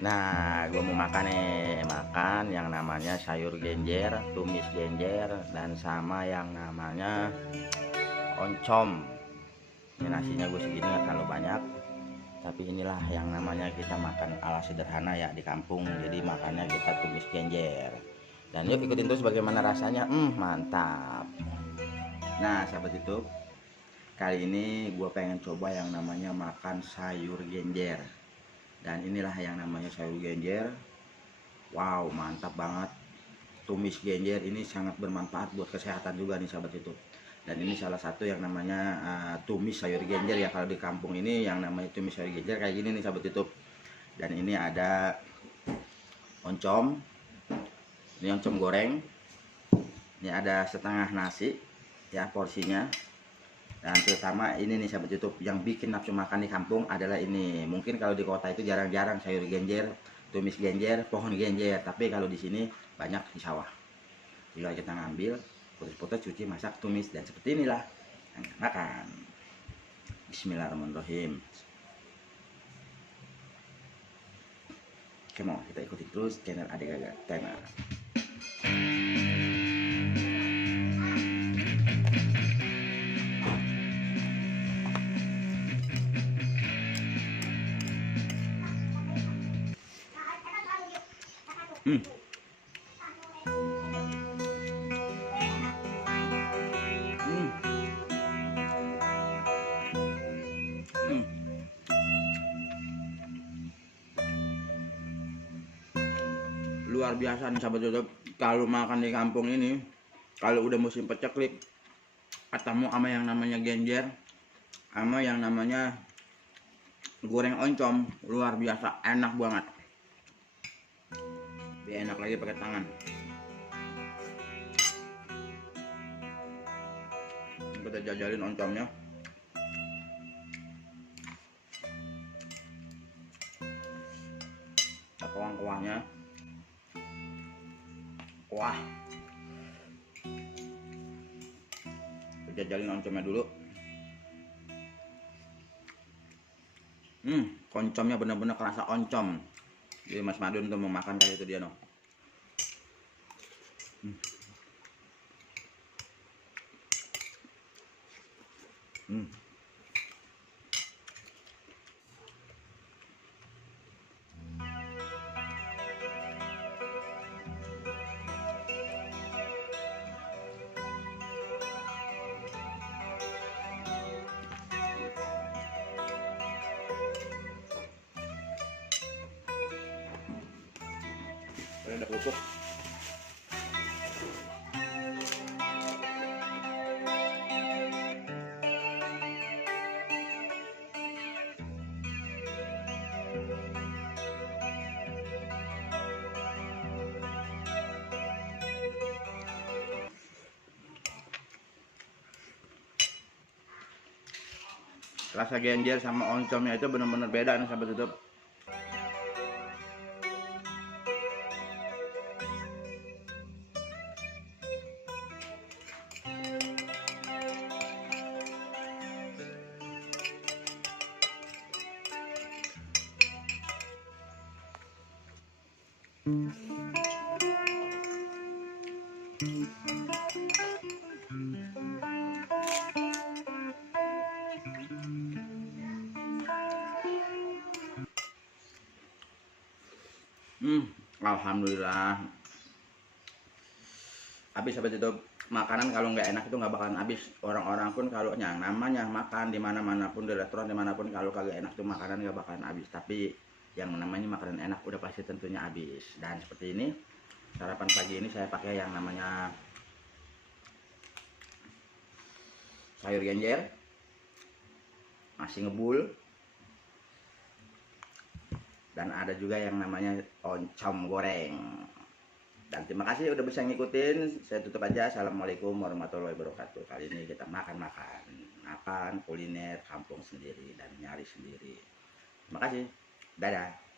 Nah, gue mau makan nih, makan yang namanya sayur genjer, tumis genjer, dan sama yang namanya oncom. Ini nasinya gue segini nggak terlalu banyak, tapi inilah yang namanya kita makan ala sederhana ya di kampung. Jadi makannya kita tumis genjer. Dan yuk ikutin terus bagaimana rasanya. Mantap. Nah, sahabat YouTube, kali ini gue pengen coba yang namanya makan sayur genjer. Dan inilah yang namanya sayur genjer. Wow, mantap banget. Tumis genjer ini sangat bermanfaat buat kesehatan juga nih sahabat YouTube. Dan ini salah satu yang namanya tumis sayur genjer ya. Kalau di kampung ini yang namanya tumis sayur genjer kayak gini nih sahabat YouTube. Dan ini ada oncom. Ini oncom goreng. Ini ada setengah nasi ya porsinya. Dan terutama ini nih sahabat YouTube, yang bikin nafsu makan di kampung adalah ini. Mungkin kalau di kota itu jarang-jarang sayur genjer, tumis genjer, pohon genjer. Tapi kalau di sini banyak di sawah. Tinggal kita ngambil, putus-putus, cuci, masak, tumis, dan seperti inilah makan. Bismillahirrahmanirrahim. Come on, kita ikuti terus channel Adik Gaga Tema. Hmm. Luar biasa nih sahabat YouTube, kalau makan di kampung ini, kalau udah musim peceklik, ketemu sama yang namanya genjer, sama yang namanya goreng oncom, luar biasa enak banget. Lebih enak lagi pakai tangan. Kita jajalin oncomnya. Kuah-kuahnya. Wah. Kita jajalin oncomnya dulu. Oncomnya bener-bener kerasa oncom. Jadi Mas Madun tuh mau makan kayak itu dia no. Ada kerupuk. Rasa genjer sama oncomnya itu benar-benar beda nih sahabat YouTube. Alhamdulillah. Habis sahabat YouTube. Makanan kalau nggak enak itu nggak bakalan habis. Orang-orang pun kalau yang namanya makan di mana-mana pun, di restoran dimanapun, kalau kagak enak tuh makanan nggak bakalan habis. Tapi yang namanya makanan enak udah pasti tentunya habis. Dan seperti ini sarapan pagi ini saya pakai yang namanya sayur genjer, nasi ngebul, dan ada juga yang namanya oncom goreng. Dan terima kasih udah bisa ngikutin. Saya tutup aja. Assalamualaikum warahmatullahi wabarakatuh. Kali ini kita makan kuliner kampung sendiri dan nyari sendiri. Terima kasih. Dadah.